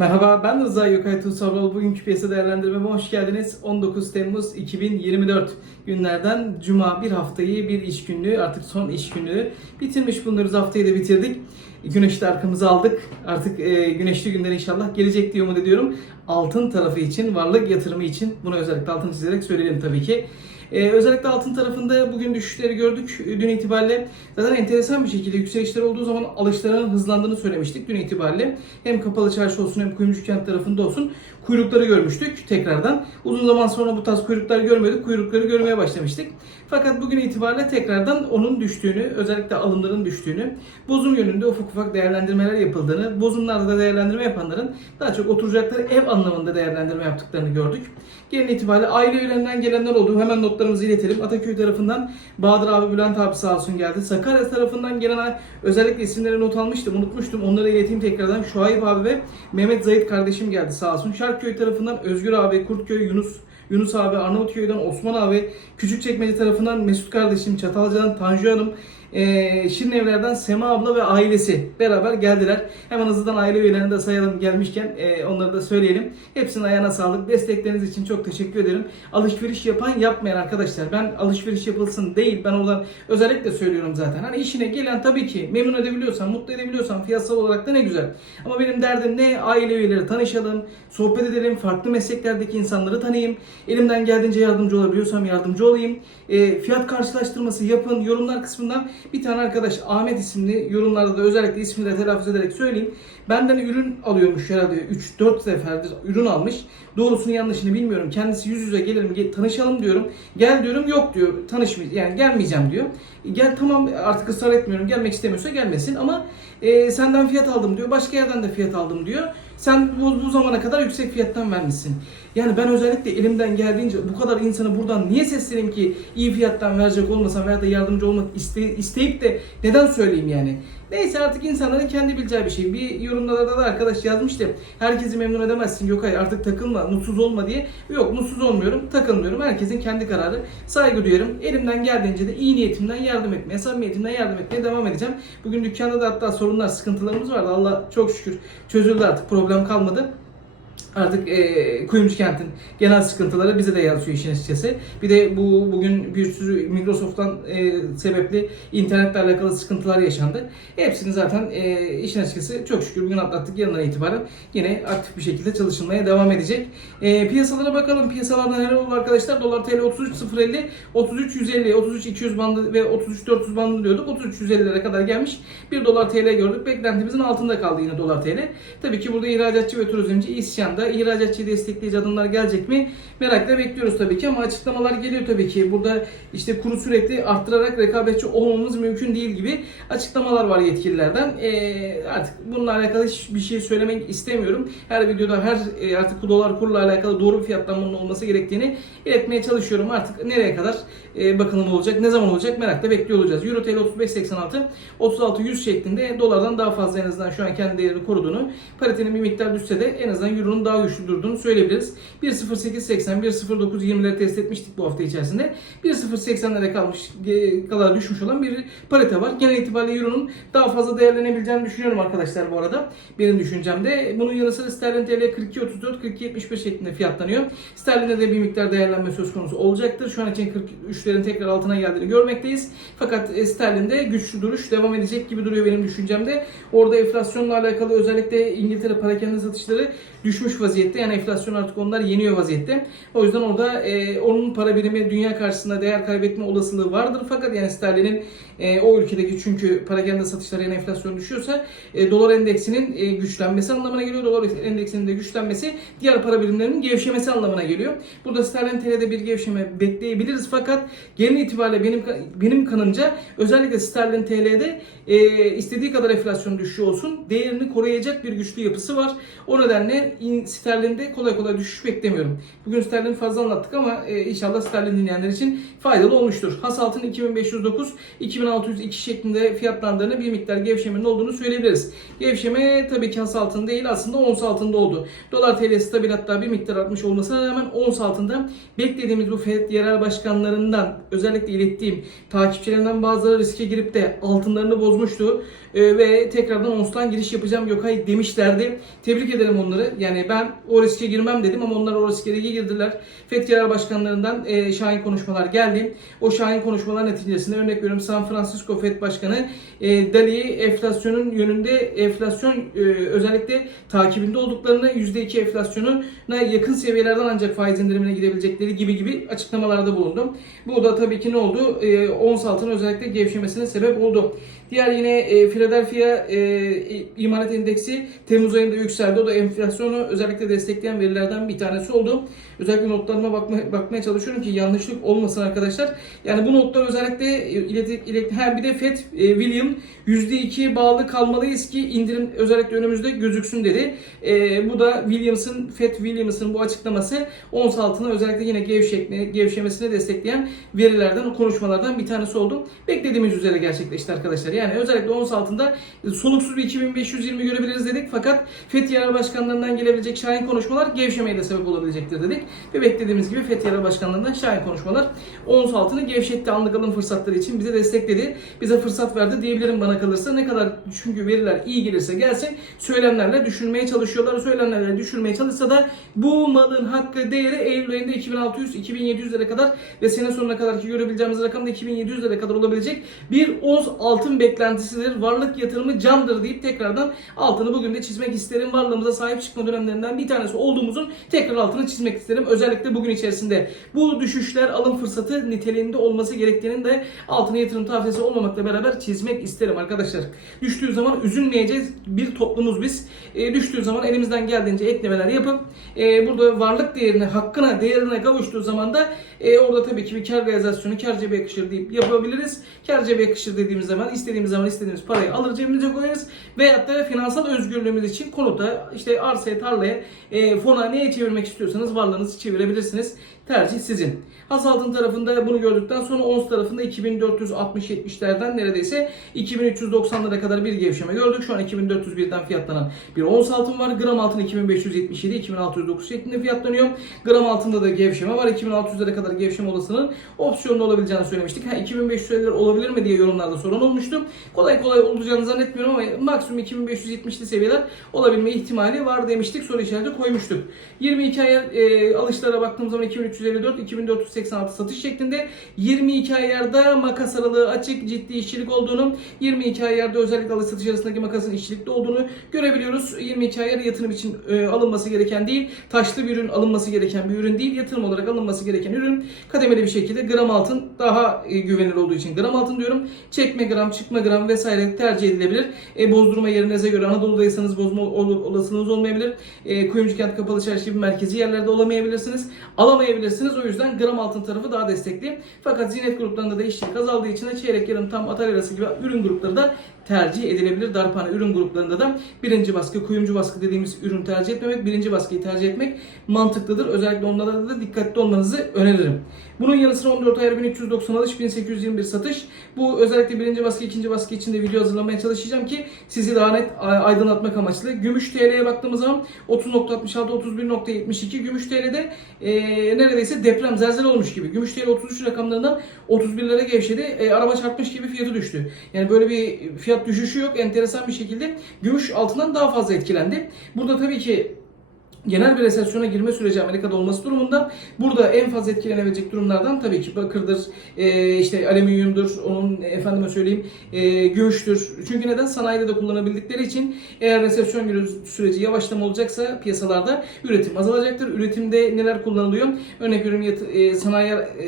Merhaba ben Rıza Yokay Tuğsarlı. Bugünkü piyasa değerlendirmeme hoş geldiniz. 19 Temmuz 2024 günlerden Cuma bir haftayı bir iş günlüğü artık son iş günlüğü bitirmiş bulunuyoruz. Haftayı da bitirdik. Güneşi de arkamıza aldık. Artık e, güneşli günler inşallah gelecek diye umut ediyorum. Altın tarafı için, varlık yatırımı için bunu özellikle altın çizerek söyleyelim tabii ki. Ee, özellikle altın tarafında bugün düşüşleri gördük dün itibariyle. Zaten enteresan bir şekilde yükselişler olduğu zaman alışların hızlandığını söylemiştik dün itibariyle. Hem kapalı çarşı olsun hem kuyumcu kent tarafında olsun kuyrukları görmüştük tekrardan. Uzun zaman sonra bu tarz kuyruklar görmüyorduk. Kuyrukları görmeye başlamıştık. Fakat bugün itibariyle tekrardan onun düştüğünü, özellikle alımların düştüğünü, bozum yönünde ufak ufak değerlendirmeler yapıldığını, bozumlarda da değerlendirme yapanların daha çok oturacakları ev anlamında değerlendirme yaptıklarını gördük. Genel itibariyle aile üyelerinden gelenler oldu. Hemen notlarımızı iletelim. Ataköy tarafından Bahadır abi, Bülent abi sağ olsun geldi. Sakarya tarafından gelen özellikle isimleri not almıştım, unutmuştum. Onları ileteyim tekrardan. Şuayb abi ve Mehmet Zayit kardeşim geldi sağ olsun. Şarkköy tarafından Özgür abi, Kurtköy, Yunus Yunus abi, Arnavutköy'den Osman abi, Küçükçekmece tarafından Mesut kardeşim, Çatalca'dan Tanju Hanım, e, Şirinevler'den Sema abla ve ailesi beraber geldiler. Hemen hızlıdan aile üyelerini de sayalım gelmişken e, onları da söyleyelim. Hepsinin ayağına sağlık. Destekleriniz için çok teşekkür ederim. Alışveriş yapan yapmayan arkadaşlar. Ben alışveriş yapılsın değil. Ben oradan özellikle söylüyorum zaten. Hani işine gelen tabii ki memnun edebiliyorsan, mutlu edebiliyorsan fiyatsal olarak da ne güzel. Ama benim derdim ne? Aile üyeleri tanışalım, sohbet edelim, farklı mesleklerdeki insanları tanıyayım. Elimden geldiğince yardımcı olabiliyorsam yardımcı olayım. E, fiyat karşılaştırması yapın. Yorumlar kısmından bir tane arkadaş Ahmet isimli yorumlarda da özellikle ismini de telaffuz ederek söyleyeyim. Benden ürün alıyormuş herhalde 3-4 seferdir ürün almış. Doğrusunu yanlışını bilmiyorum. Kendisi yüz yüze gelelim gel- tanışalım diyorum. Gel diyorum yok diyor. Tanışmay yani gelmeyeceğim diyor. E, Gel tamam artık ısrar etmiyorum. Gelmek istemiyorsa gelmesin ama e, senden fiyat aldım diyor. Başka yerden de fiyat aldım diyor. Sen bu, bu zamana kadar yüksek fiyattan vermişsin. Yani ben özellikle elimden geldiğince bu kadar insanı buradan niye sesleneyim ki iyi fiyattan verecek olmasam veya da yardımcı olmak iste, isteyip de neden söyleyeyim yani. Neyse artık insanların kendi bileceği bir şey. Bir yorumlarda da arkadaş yazmıştı. Herkesi memnun edemezsin. Yok hayır artık takılma, mutsuz olma diye. Yok mutsuz olmuyorum, takılmıyorum. Herkesin kendi kararı. Saygı duyarım. Elimden geldiğince de iyi niyetimden yardım etmeye, samimiyetimden yardım etmeye devam edeceğim. Bugün dükkanda da hatta sorunlar, sıkıntılarımız vardı. Allah çok şükür çözüldü artık. Problem kalmadı artık e, Kuyumcu kentin genel sıkıntıları bize de yansıyor işin açıkçası. Bir de bu bugün bir sürü Microsoft'tan e, sebepli internetle alakalı sıkıntılar yaşandı. Hepsini zaten e, işin açıkçası çok şükür bugün atlattık. Yarından itibaren yine aktif bir şekilde çalışılmaya devam edecek. E, piyasalara bakalım. Piyasalarda neler oldu arkadaşlar? Dolar TL 33.050, 33.150, 33.200 bandı ve 33.400 bandı diyorduk. 33.150'lere kadar gelmiş. 1 dolar TL gördük. Beklentimizin altında kaldı yine dolar TL. Tabii ki burada ihracatçı ve turizmci isyanda ihracatçıyı destekleyici adımlar gelecek mi? Merakla bekliyoruz tabii ki ama açıklamalar geliyor tabii ki. Burada işte kuru sürekli arttırarak rekabetçi olmamız mümkün değil gibi açıklamalar var yetkililerden. Ee, artık bununla alakalı hiçbir şey söylemek istemiyorum. Her videoda her e, artık dolar kurla alakalı doğru bir fiyatlamanın olması gerektiğini iletmeye çalışıyorum. Artık nereye kadar e, bakalım olacak, ne zaman olacak merakla bekliyor olacağız. Euro TL 35.86, 36.100 şeklinde dolardan daha fazla en azından şu an kendi değerini koruduğunu, paritenin bir miktar düşse de en azından Euro'nun daha güçlü durduğunu söyleyebiliriz. 1.0880, 1.0920'leri test etmiştik bu hafta içerisinde. 1.080'lere kalmış, kadar düşmüş olan bir parite var. Genel itibariyle Euro'nun daha fazla değerlenebileceğini düşünüyorum arkadaşlar bu arada. Benim düşüncemde. Bunun yanı sıra sterlin TL 42.34, 42.71 şeklinde fiyatlanıyor. Sterlinde de bir miktar değerlenme söz konusu olacaktır. Şu an için 43'lerin tekrar altına geldiğini görmekteyiz. Fakat e, sterlinde güçlü duruş devam edecek gibi duruyor benim düşüncemde. Orada enflasyonla alakalı özellikle İngiltere parakende satışları düşmüş vaziyette. Yani enflasyon artık onlar yeniyor vaziyette. O yüzden orada e, onun para birimi dünya karşısında değer kaybetme olasılığı vardır. Fakat yani sterlinin e, o ülkedeki çünkü parakende satışları yani enflasyon düşüyorsa e, dolar endeksinin e, güçlenmesi anlamına geliyor. Dolar endeksinin de güçlenmesi diğer para birimlerinin gevşemesi anlamına geliyor. Burada sterlin TL'de bir gevşeme bekleyebiliriz fakat genel itibariyle benim benim kanımca özellikle sterlin TL'de e, istediği kadar enflasyon düşüşü olsun değerini koruyacak bir güçlü yapısı var. O nedenle in- sterlinde kolay kolay düşüş beklemiyorum. Bugün sterlin fazla anlattık ama e, inşallah sterlin dinleyenler için faydalı olmuştur. Has altın 2509 2602 şeklinde fiyatlandığını bir miktar gevşemenin olduğunu söyleyebiliriz. Gevşeme tabii ki has altın değil aslında ons altında oldu. Dolar TL stabil hatta bir miktar artmış olmasına rağmen ons altında beklediğimiz bu FED yerel başkanlarından özellikle ilettiğim takipçilerinden bazıları riske girip de altınlarını bozmuştu. Ee, ve tekrardan onstan giriş yapacağım Gökay demişlerdi. Tebrik ederim onları. Yani ben o riske girmem dedim ama onlar o riske girdiler. FED Genel Başkanlarından e, şahin konuşmalar geldi. O şahin konuşmalar neticesinde örnek veriyorum San Francisco FED Başkanı e, Dali enflasyonun yönünde enflasyon e, özellikle takibinde olduklarını %2 enflasyonuna yakın seviyelerden ancak faiz indirimine gidebilecekleri gibi gibi açıklamalarda bulundu. Bu da tabii ki ne oldu? E, ons altın özellikle gevşemesine sebep oldu. Diğer yine e, Philadelphia e, imalat endeksi Temmuz ayında yükseldi. O da enflasyonu özellikle destekleyen verilerden bir tanesi oldu. Özellikle notlarıma bakma, bakmaya çalışıyorum ki yanlışlık olmasın arkadaşlar. Yani bu notlar özellikle iletik, iletik, ha bir de FED e, William %2 bağlı kalmalıyız ki indirim özellikle önümüzde gözüksün dedi. E, bu da Williams'ın FED Williams'ın bu açıklaması ons altına özellikle yine gevşekme, gevşemesini destekleyen verilerden, konuşmalardan bir tanesi oldu. Beklediğimiz üzere gerçekleşti arkadaşlar. Yani özellikle ons altında soluksuz bir 2520 görebiliriz dedik. Fakat FED Yerel Başkanlarından gelebilecek şahin konuşmalar gevşemeye de sebep olabilecektir dedik. Ve beklediğimiz gibi FED Yerel Başkanlarından şahin konuşmalar ons altını gevşetti. Anlık alım fırsatları için bize destekledi. Bize fırsat verdi diyebilirim bana kalırsa. Ne kadar çünkü veriler iyi gelirse gelsin söylemlerle düşürmeye çalışıyorlar. Söylemlerle düşürmeye çalışsa da bu malın hakkı değeri Eylül ayında 2600-2700 lira kadar ve sene sonuna kadar ki görebileceğimiz rakam da 2700 lira kadar olabilecek bir ons altın beklentisidir. Varlık yatırımı candır deyip tekrardan altını bugün de çizmek isterim. Varlığımıza sahip çıkma dönemlerinden bir tanesi olduğumuzun tekrar altını çizmek isterim. Özellikle bugün içerisinde bu düşüşler alım fırsatı niteliğinde olması gerektiğinin de altına yatırım tavsiyesi olmamakla beraber çizmek isterim arkadaşlar. Düştüğü zaman üzülmeyeceğiz bir toplumuz biz. E, düştüğü zaman elimizden geldiğince eklemeler yapıp e, burada varlık değerine, hakkına, değerine kavuştuğu zaman da e, orada tabii ki bir kar realizasyonu, kar cebe yakışır deyip yapabiliriz. Kar cebe yakışır dediğimiz zaman istediğimiz zaman istediğimiz parayı alır cebimize koyarız. Veyahut da finansal özgürlüğümüz için konuta, işte arsaya, tarlaya, e, fona neye çevirmek istiyorsanız varlığınızı çevirebilirsiniz. Tercih sizin. Has altın tarafında bunu gördükten sonra ons tarafında 2460-70'lerden neredeyse 2390'lara kadar bir gevşeme gördük. Şu an 2401'den fiyatlanan bir ons altın var. Gram altın 2577-2609 şeklinde fiyatlanıyor. Gram altında da gevşeme var. 2600'lere kadar gevşeme olasılığının opsiyonlu olabileceğini söylemiştik. Ha 2500'ler olabilir mi diye yorumlarda sorun olmuştu. Kolay kolay olacağını zannetmiyorum ama maksimum 2570'li seviyeler olabilme ihtimali var demiştik. Soru işareti koymuştuk. 22 aya e, alışlara baktığımız zaman 2354, 2486 satış şeklinde. 22 aylarda makas aralığı açık, ciddi işçilik olduğunu, 22 aylarda özellikle alış satış arasındaki makasın işçilikte olduğunu görebiliyoruz. 22 ayar yatırım için e, alınması gereken değil, taşlı bir ürün alınması gereken bir ürün değil, yatırım olarak alınması gereken ürün kademeli bir şekilde gram altın daha e, güvenilir olduğu için gram altın diyorum. Çekme gram, çıkma gram vesaire tercih edilebilir. E, bozdurma yerinize göre Anadolu'daysanız bozma ol- olasılığınız olmayabilir. E, Kuyumcu Kent Kapalı Çarşı gibi merkezi yerlerde olamayabilirsiniz. Alamayabilirsiniz. O yüzden gram altın tarafı daha destekli. Fakat zinet gruplarında da azaldığı için de çeyrek yarım tam atar arası gibi ürün grupları da tercih edilebilir. Darphane ürün gruplarında da birinci baskı, kuyumcu baskı dediğimiz ürün tercih etmemek, birinci baskıyı tercih etmek mantıklıdır. Özellikle onlarda da dikkatli olmanızı öneririm. Bunun yanı sıra 14 ayar 1390 alış, 1821 satış. Bu özellikle birinci baskı, ikinci baskı için de video hazırlamaya çalışacağım ki sizi daha net aydınlatmak amaçlı. Gümüş TL'ye baktığımız zaman 30.66, 31.72 Gümüş TL'de e, neredeyse deprem, zelzele olmuş gibi. Gümüş TL 33 rakamlarından 31'lere gevşedi. E, araba çarpmış gibi fiyatı düştü. Yani böyle bir fiyat düşüşü yok. Enteresan bir şekilde gümüş altından daha fazla etkilendi. Burada tabii ki genel bir resesyona girme süreci Amerika'da olması durumunda burada en fazla etkilenebilecek durumlardan tabii ki bakırdır, e, işte alüminyumdur, onun efendime söyleyeyim e, gümüştür. Çünkü neden? Sanayide de kullanabildikleri için eğer resesyon süreci yavaşlama olacaksa piyasalarda üretim azalacaktır. Üretimde neler kullanılıyor? Örnek veriyorum e, sanayi e,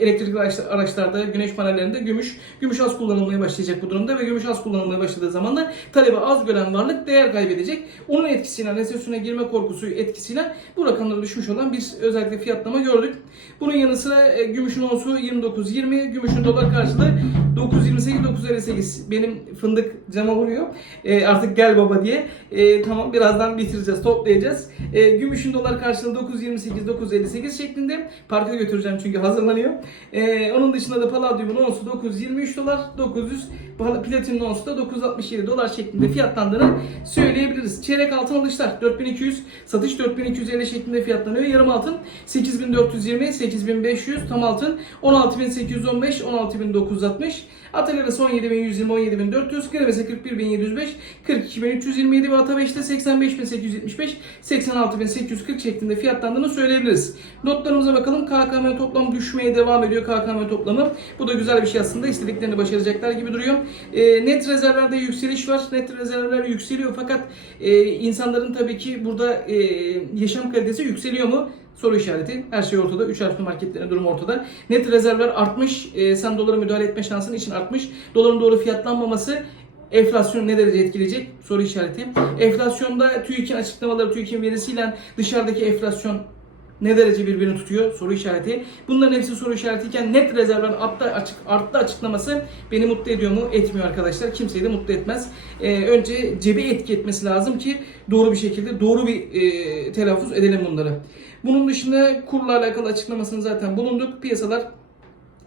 elektrikli araç- araçlarda, güneş panellerinde gümüş, gümüş az kullanılmaya başlayacak bu durumda ve gümüş az kullanılmaya başladığı zaman da talebi az gören varlık değer kaybedecek. Onun etkisiyle resesyona girme korkusu suyu etkisiyle bu rakamlara düşmüş olan bir özellikle fiyatlama gördük. Bunun yanı sıra e, gümüşün onsu 29.20, gümüşün dolar karşılığı 9.28, 9.58. Benim fındık cama vuruyor. E, artık gel baba diye. E, tamam birazdan bitireceğiz, toplayacağız. E, gümüşün dolar karşılığı 9.28, 9.58 şeklinde. Parka götüreceğim çünkü hazırlanıyor. E, onun dışında da paladyumun onsu 923 dolar, 900 pal- platinum onsu da 967 dolar şeklinde fiyatlandığını söyleyebiliriz. Çeyrek altın alışlar 4200, satış 4250 şeklinde fiyatlanıyor. Yarım altın 8420, 8500, tam altın 16815, 16960. Atölye'de son 7120, 17400, Krebes'e 41705, 42327 ve Ata5'te 85875, 86840 şeklinde fiyatlandığını söyleyebiliriz. Notlarımıza bakalım. KKM toplam düşmeye devam ediyor. KKM toplamı. Bu da güzel bir şey aslında. İstediklerini başaracaklar gibi duruyor. E, net rezervlerde yükseliş var. Net rezervler yükseliyor fakat e, insanların tabii ki burada e, yaşam kalitesi yükseliyor mu? Soru işareti. Her şey ortada. 3 harfli marketlerin durumu ortada. Net rezervler artmış. E, sen dolara müdahale etme şansın için artmış. Doların doğru fiyatlanmaması enflasyonu ne derece etkileyecek? Soru işareti. Enflasyonda TÜİK'in açıklamaları, TÜİK'in verisiyle dışarıdaki enflasyon ne derece birbirini tutuyor? Soru işareti. Bunların hepsi soru işaretiyken net rezervlerin arttı, açık, arttı açıklaması beni mutlu ediyor mu? Etmiyor arkadaşlar. Kimseyi de mutlu etmez. Ee, önce cebe etki etmesi lazım ki doğru bir şekilde doğru bir e, telaffuz edelim bunları. Bunun dışında kurla alakalı açıklamasını zaten bulunduk. Piyasalar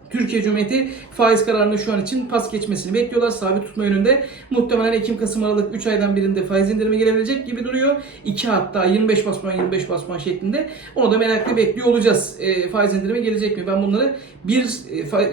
Türkiye Cumhuriyeti faiz kararını şu an için pas geçmesini bekliyorlar. Sabit tutma yönünde. Muhtemelen Ekim, Kasım, Aralık 3 aydan birinde faiz indirimi gelebilecek gibi duruyor. 2 hatta 25 basman 25 basman şeklinde. Onu da merakla bekliyor olacağız. E, faiz indirimi gelecek mi? Ben bunları bir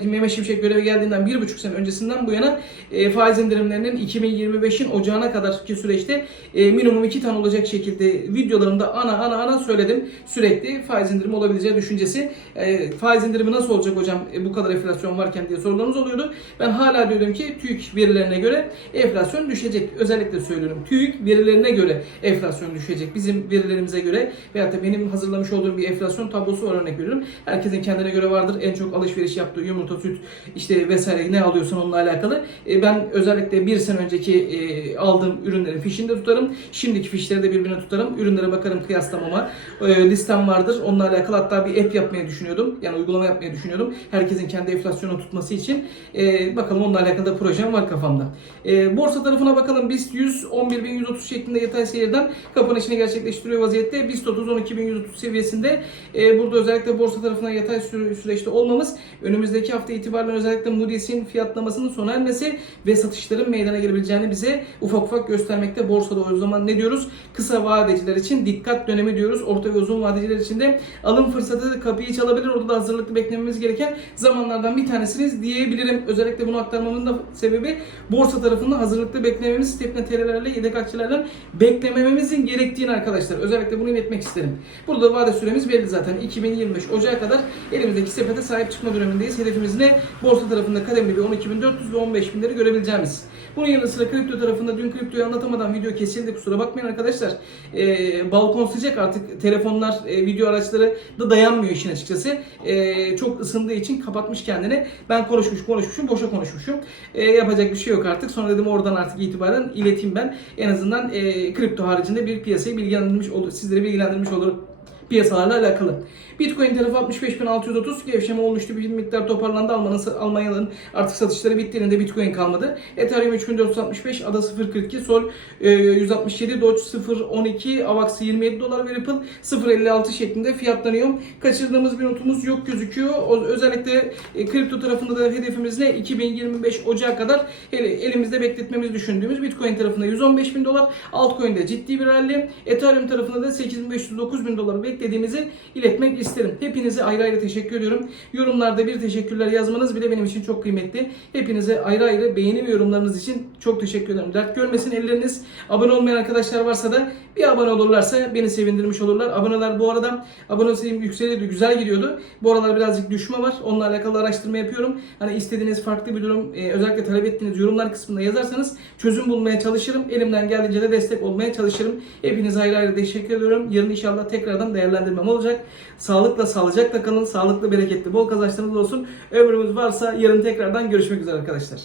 e, Mehmet Şimşek göreve geldiğinden bir buçuk sene öncesinden bu yana e, faiz indirimlerinin 2025'in ocağına kadarki süreçte e, minimum 2 tane olacak şekilde videolarımda ana ana ana söyledim. Sürekli faiz indirimi olabileceği düşüncesi. E, faiz indirimi nasıl olacak hocam e, bu kadar enflasyon varken diye sorularınız oluyordu. Ben hala diyorum ki TÜİK verilerine göre enflasyon düşecek. Özellikle söylüyorum. TÜİK verilerine göre enflasyon düşecek. Bizim verilerimize göre veyahut da benim hazırlamış olduğum bir enflasyon tablosu var örnek veriyorum. Herkesin kendine göre vardır. En çok alışveriş yaptığı yumurta, süt işte vesaire ne alıyorsan onunla alakalı. E, ben özellikle bir sene önceki e, aldığım ürünlerin fişini de tutarım. Şimdiki fişleri de birbirine tutarım. Ürünlere bakarım kıyaslamama. E, listem vardır. Onunla alakalı hatta bir app yapmayı düşünüyordum. Yani uygulama yapmayı düşünüyordum. Herkesin kendi enflasyonu tutması için. E, bakalım onunla alakalı da projem var kafamda. E, borsa tarafına bakalım. BIST 100 11.130 şeklinde yatay seyirden kapanışını gerçekleştiriyor vaziyette. BIST 30 12.130 seviyesinde. E, burada özellikle borsa tarafına yatay sü- süreçte olmamız önümüzdeki hafta itibariyle özellikle Moody's'in fiyatlamasının sona ermesi ve satışların meydana gelebileceğini bize ufak ufak göstermekte. Borsada o zaman ne diyoruz? Kısa vadeciler için dikkat dönemi diyoruz. Orta ve uzun vadeciler için de alım fırsatı kapıyı çalabilir. Orada da hazırlıklı beklememiz gereken zamanlardan bir tanesiniz diyebilirim. Özellikle bunu aktarmamın da sebebi borsa tarafında hazırlıklı beklememiz, tekne TL'lerle, yedek akçelerle beklemememizin gerektiğini arkadaşlar. Özellikle bunu iletmek isterim. Burada vade süremiz belli zaten. 2025 Ocağı kadar elimizdeki sepete sahip çıkma dönemindeyiz. Hedefimiz ne? Borsa tarafında kademeli bir 12.400 ve 15.000'leri görebileceğimiz. Bunun yanı sıra kripto tarafında dün kriptoyu anlatamadan video kesildi. Kusura bakmayın arkadaşlar. Ee, balkon sıcak artık telefonlar, e, video araçları da dayanmıyor işin açıkçası. Ee, çok ısındığı için kapatmış kendini. Ben konuşmuş konuşmuşum, boşa konuşmuşum. Ee, yapacak bir şey yok artık. Sonra dedim oradan artık itibaren ileteyim ben. En azından e, kripto haricinde bir piyasayı bilgilendirmiş olur, sizleri bilgilendirmiş olurum piyasalarla alakalı. Bitcoin tarafı 65.630 gevşeme olmuştu. Bir miktar toparlandı. Almanın, Almanya'nın artık satışları bittiğinde Bitcoin kalmadı. Ethereum 3465, ADA 0.42, Sol e, 167, Doge 0.12, AVAX 27 dolar ve Ripple 0.56 şeklinde fiyatlanıyor. Kaçırdığımız bir notumuz yok gözüküyor. O, özellikle e, kripto tarafında da hedefimiz ne? 2025 Ocağı kadar hele, elimizde bekletmemizi düşündüğümüz Bitcoin tarafında 115 bin dolar, altcoin'de ciddi bir rally, Ethereum tarafında da 8500-9000 dolar beklediğimizi iletmek isterim. Hepinize ayrı ayrı teşekkür ediyorum. Yorumlarda bir teşekkürler yazmanız bile benim için çok kıymetli. Hepinize ayrı ayrı beğeni ve yorumlarınız için çok teşekkür ederim. Dert görmesin elleriniz. Abone olmayan arkadaşlar varsa da bir abone olurlarsa beni sevindirmiş olurlar. Aboneler bu arada abone sayım yükseliyordu, güzel gidiyordu. Bu aralar birazcık düşme var. Onunla alakalı araştırma yapıyorum. Hani istediğiniz farklı bir durum, e, özellikle talep ettiğiniz yorumlar kısmında yazarsanız çözüm bulmaya çalışırım. Elimden geldiğince de destek olmaya çalışırım. Hepinize ayrı ayrı teşekkür ediyorum. Yarın inşallah tekrardan değerlendirmem olacak. Sağlıkla, sağlıcakla kalın. Sağlıklı, bereketli, bol kazançlarınız olsun. Ömrümüz varsa yarın tekrardan görüşmek üzere arkadaşlar.